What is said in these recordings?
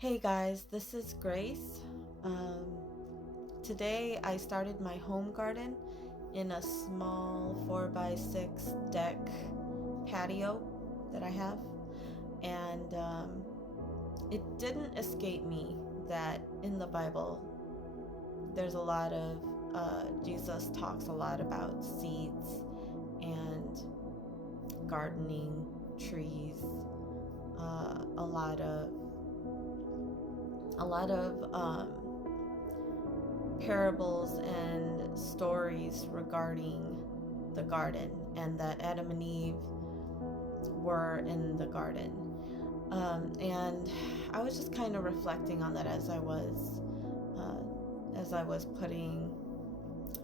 Hey guys, this is Grace. Today I started my home garden in a small 4x6 deck patio that I have. And it didn't escape me that in the Bible there's a lot of, Jesus talks a lot about seeds and gardening, trees, a lot of parables and stories regarding the garden, and that Adam and Eve were in the garden. And I was just kind of reflecting on that as I was putting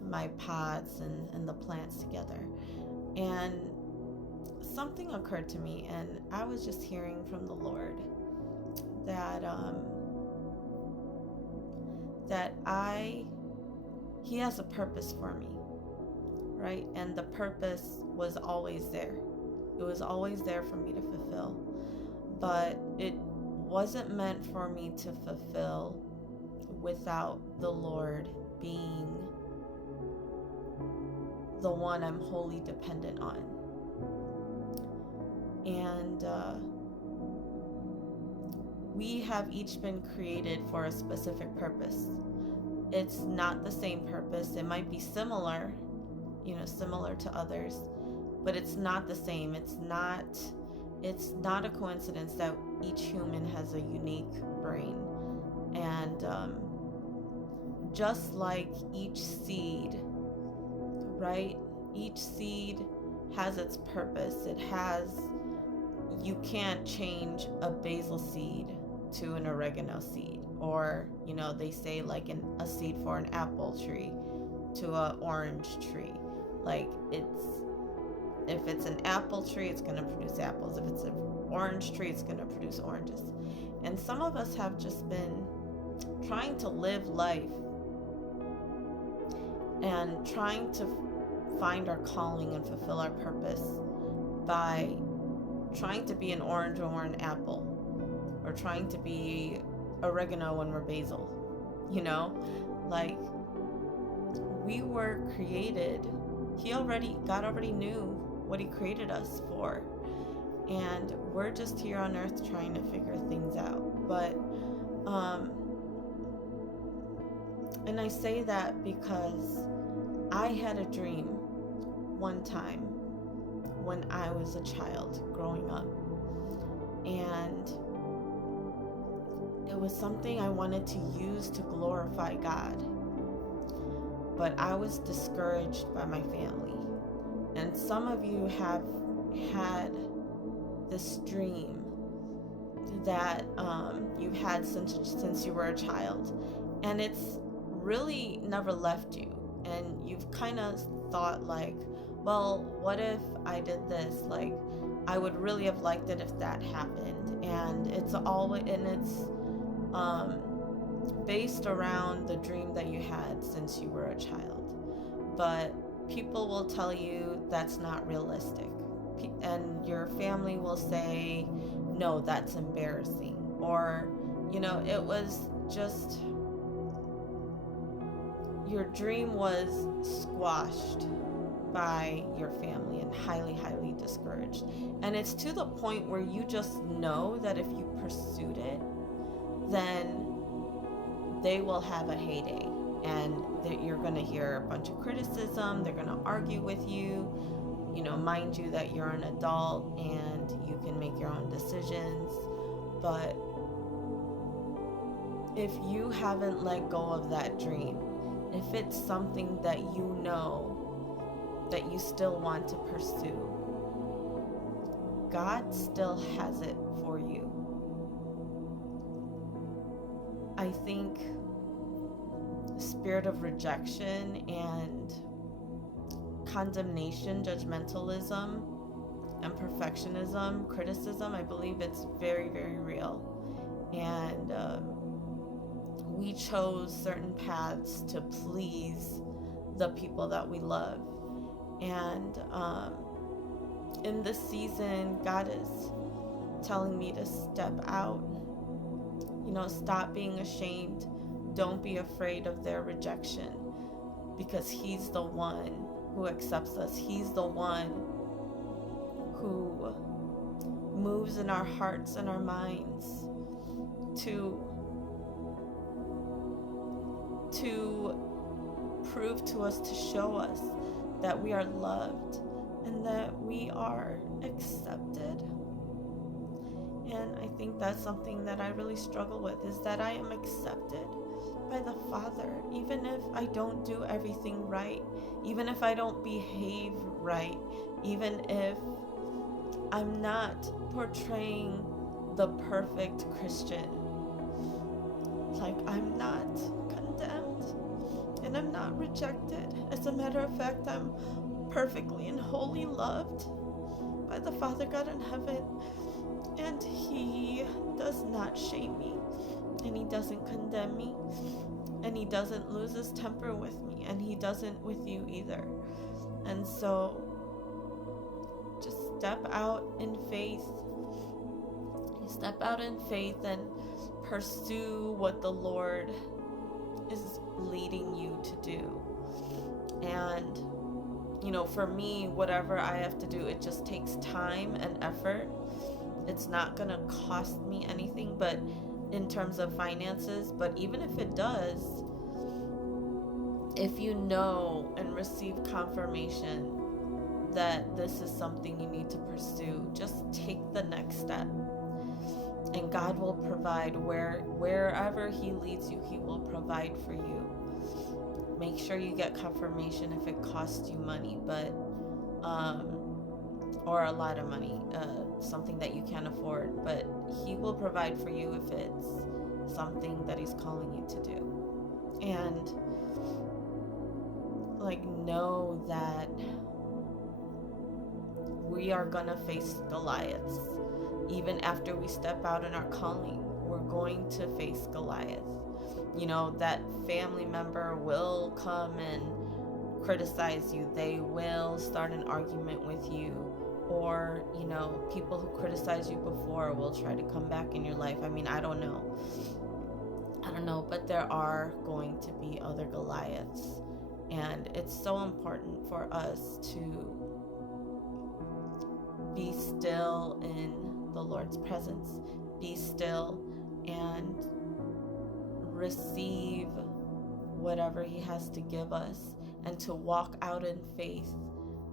my pots and the plants together. And something occurred to me, and I was just hearing from the Lord that he has a purpose for me, right? And the purpose was always there. It was always there for me to fulfill, but it wasn't meant for me to fulfill without the Lord being the one I'm wholly dependent on. And we have each been created for a specific purpose. It's not the same purpose. It might be similar, similar to others, but it's not the same. It's not a coincidence that each human has a unique brain. And just like each seed, right? Each seed has its purpose. You can't change a basil seed to an oregano seed, or they say like a seed for an apple tree to an orange tree. Like if it's an apple tree, it's going to produce apples. If it's an orange tree, it's going to produce oranges. And some of us have just been trying to live life and trying to find our calling and fulfill our purpose by trying to be an orange or an apple, or trying to be oregano when we're basil. Like, we were created. God already knew what he created us for, and we're just here on earth trying to figure things out. But and I say that because I had a dream one time when I was a child growing up, and it was something I wanted to use to glorify God, but I was discouraged by my family. And some of you have had this dream that you've had since you were a child, and it's really never left you, and you've kind of thought like, well, what if I did this? Like, I would really have liked it if that happened. And it's based around the dream that you had since you were a child. But people will tell you that's not realistic. And your family will say, no, that's embarrassing. Or, it was just, your dream was squashed by your family and highly, highly discouraged. And it's to the point where you just know that if you pursued it, then they will have a heyday, and that you're going to hear a bunch of criticism. They're going to argue with you, mind you that you're an adult and you can make your own decisions. But if you haven't let go of that dream, if it's something that you know that you still want to pursue, God still has it for you. I think spirit of rejection and condemnation, judgmentalism, and perfectionism, criticism, I believe it's very, very real. And we chose certain paths to please the people that we love. And in this season, God is telling me to step out Stop being ashamed. Don't be afraid of their rejection, because He's the one who accepts us. He's the one who moves in our hearts and our minds to prove to us, to show us that we are loved and that we are accepted. And I think that's something that I really struggle with, is that I am accepted by the Father, even if I don't do everything right, even if I don't behave right, even if I'm not portraying the perfect Christian. Like, I'm not condemned and I'm not rejected. As a matter of fact, I'm perfectly and wholly loved by the Father God in heaven. And He does not shame me, and He doesn't condemn me, and He doesn't lose His temper with me, and He doesn't with you either. And so just step out in faith. Step out in faith and pursue what the Lord is leading you to do. And for me, whatever I have to do, it just takes time and effort. It's not gonna cost me anything, but in terms of finances, but even if it does, if you know and receive confirmation that this is something you need to pursue, just take the next step. And God will provide wherever He leads you, He will provide for you. Make sure you get confirmation if it costs you money, but or a lot of money, something that you can't afford, but He will provide for you if it's something that He's calling you to do. And know that we are gonna face Goliaths. Even after we step out in our calling, we're going to face Goliath. That family member will come and criticize you. They will start an argument with you. Or, people who criticized you before will try to come back in your life. I don't know. But there are going to be other Goliaths. And it's so important for us to be still in the Lord's presence. Be still and receive whatever He has to give us, and to walk out in faith,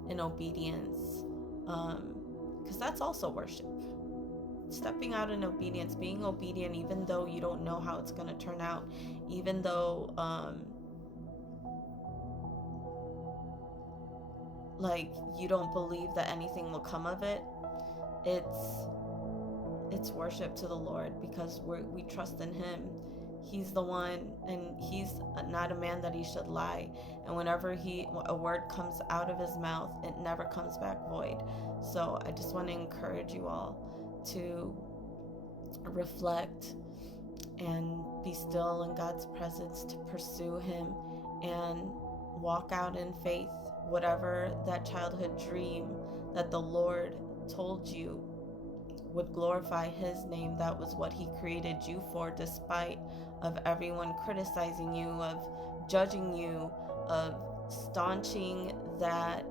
in obedience, because that's also worship. Stepping out in obedience, being obedient even though you don't know how it's going to turn out, even though you don't believe that anything will come of it. It's worship to the Lord, because we trust in Him. He's the one, and He's not a man that He should lie. And whenever a word comes out of His mouth, it never comes back void. So I just want to encourage you all to reflect and be still in God's presence, to pursue Him and walk out in faith. Whatever that childhood dream that the Lord told you would glorify His name, that was what He created you for, despite of everyone criticizing you, of judging you, of staunching that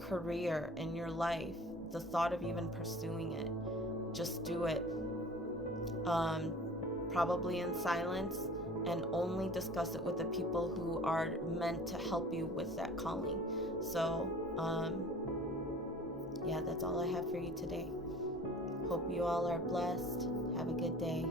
career in your life, the thought of even pursuing it. Just do it. Probably in silence, and only discuss it with the people who are meant to help you with that calling. So, that's all I have for you today. Hope you all are blessed. Have a good day.